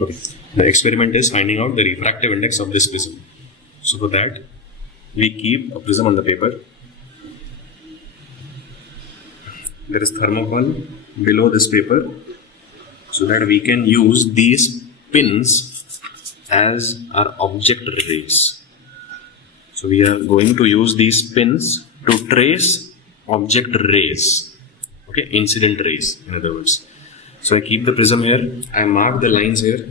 Okay. The experiment is finding out the refractive index of this prism. So for that, we keep a prism on the paper. There is thermocol below this paper, so that we can use these pins as our object rays. So we are going to use these pins to trace object rays, okay, incident rays in other words. So I keep the prism here, I mark the lines here.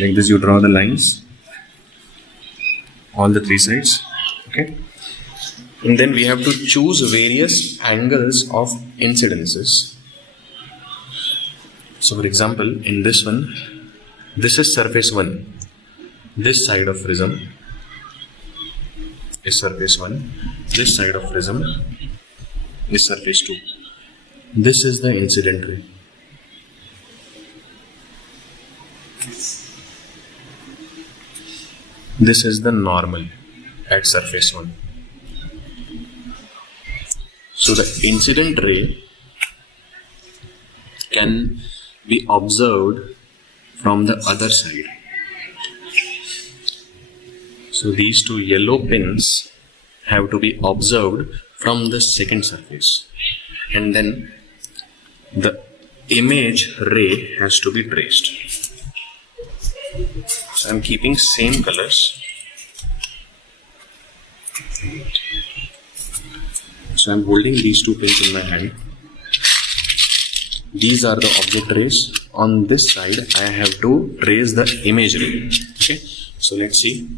Like this you draw the lines, all the three sides, okay. And then we have to choose various angles of incidences. So for example, in this one, this is surface 1. This side of prism is surface 1. This side of prism is surface 2. This is the incident ray. This is the normal at surface 1. So the incident ray can be observed from the other side. So these two yellow pins have to be observed from the second surface, and then the image ray has to be traced. So I am keeping same colors. So I am holding these two pins in my hand. These are the object rays. On this side, I have to trace the image ray. Okay, so let's see.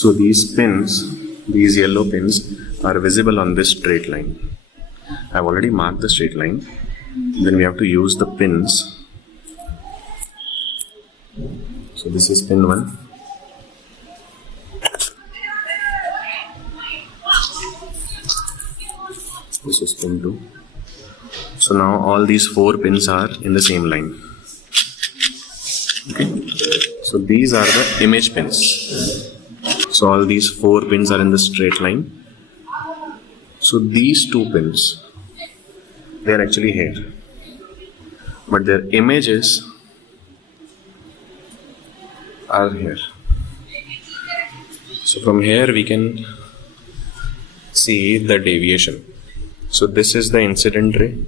So these pins, these yellow pins, are visible on this straight line. I've already marked the straight line. Then we have to use the pins. So this is pin 1. This is pin 2. So now all these 4 pins are in the same line. Okay. So these are the image pins. So all these 4 pins are in the straight line. So these 2 pins, they are actually here, but their images are here. So from here we can see the deviation. So this is the incident ray.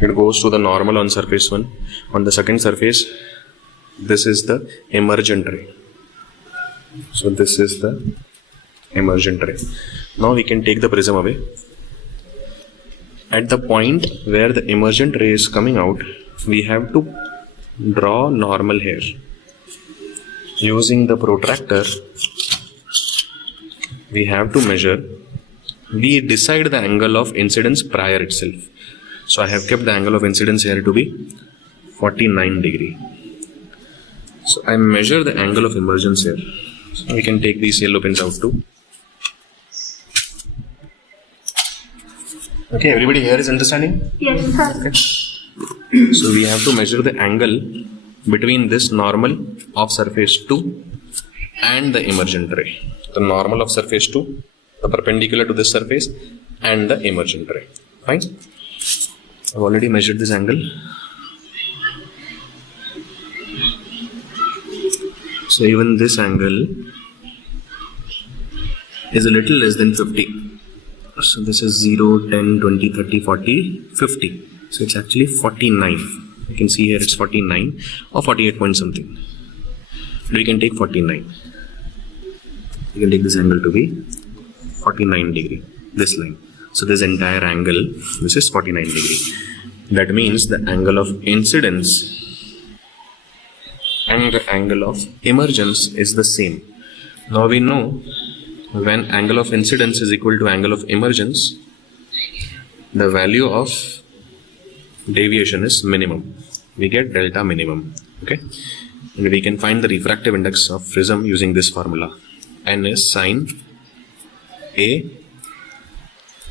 It goes to the normal on surface 1. On the second surface, this is the emergent ray. So this is the emergent ray. Now we can take the prism away. At the point where the emergent ray is coming out, we have to draw normal here. Using the protractor, we have to measure. We decide the angle of incidence prior itself. So I have kept the angle of incidence here to be 49 degree. So I measure the angle of emergence here. So we can take these yellow pins out too. Okay, everybody here is understanding? Yes, sir. Okay. So we have to measure the angle between this normal of surface 2 and the emergent ray. The normal of surface 2, the perpendicular to this surface, and the emergent ray. Fine? I've already measured this angle. So even this angle is a little less than 50. So this is 0, 10, 20, 30, 40, 50. So it's actually 49. You can see here it's 49 or 48 point something. We can take 49. You can take this angle to be 49 degree. This line. So this entire angle, this is 49 degree. That means the angle of incidence and the angle of emergence is the same. Now we know when angle of incidence is equal to angle of emergence, the value of deviation is minimum. We get delta minimum. Okay, and we can find the refractive index of prism using this formula. N is sine A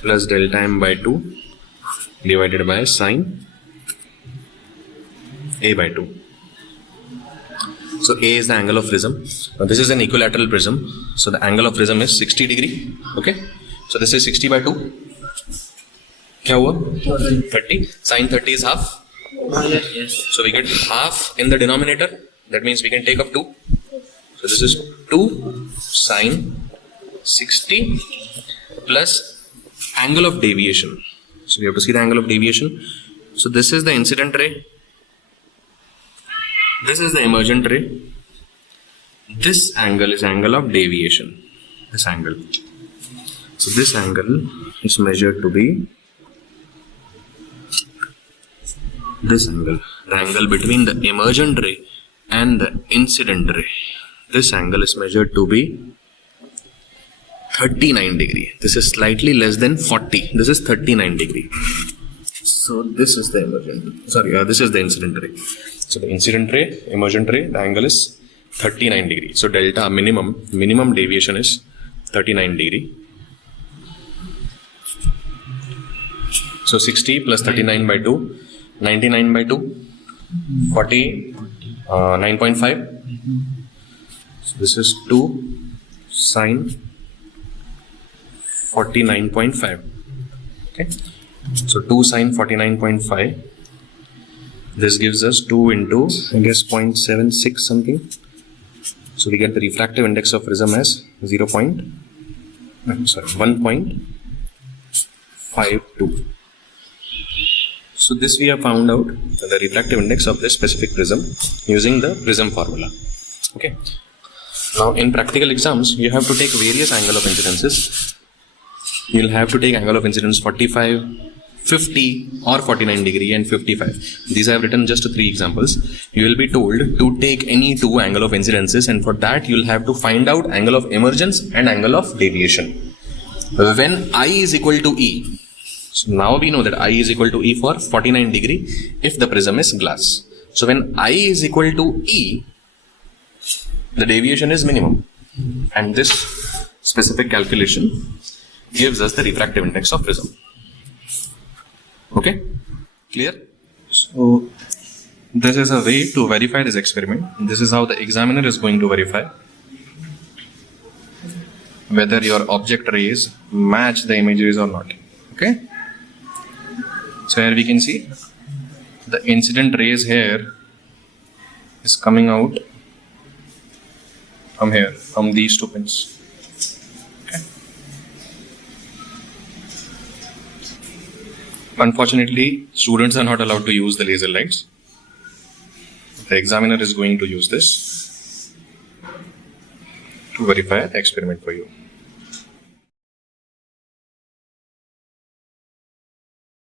plus delta m by 2 divided by sine A by 2. So A is the angle of prism. Now this is an equilateral prism. So the angle of prism is 60 degree. Okay. So this is 60 by 2. क्या हुआ? 30. Sine 30 is half. Yes. So we get half in the denominator. That means we can take up 2. So this is 2 sine 60 plus angle of deviation. So we have to see the angle of deviation. So this is the incident ray. This is the emergent ray. This angle is angle of deviation. This angle. So this angle is measured to be this angle. The angle between the emergent ray and the incident ray. This angle is measured to be 39 degree. This is slightly less than 40. This is 39 degree. So this is the emergent. This is the incident ray. So the incident ray, emergent ray, the angle is 39 degree. So delta minimum deviation is 39 degree. So 60 plus 39 by 2, 99 by 2, 40, 9.5. So this is 2 sine 49.5. Okay. So 2 sine 49.5. This gives us 2 into, I guess, 0.76 something. So we get the refractive index of prism as 1.52. So this we have found out the refractive index of this specific prism using the prism formula. Okay. Now in practical exams, you have to take various angle of incidences. You will have to take angle of incidence 45, 50 or 49 degree and 55. These I have written just 3 examples. You will be told to take any 2 angle of incidences, and for that you will have to find out angle of emergence and angle of deviation. When I is equal to E, so now we know that I is equal to E for 49 degree if the prism is glass. So when I is equal to E, the deviation is minimum, and this specific calculation gives us the refractive index of prism. Okay, clear? So this is a way to verify this experiment. This is how the examiner is going to verify whether your object rays match the image rays or not. Okay, so here we can see the incident rays here is coming out from here, from these 2 pins. Okay. Unfortunately, students are not allowed to use the laser lights. The examiner is going to use this to verify the experiment for you.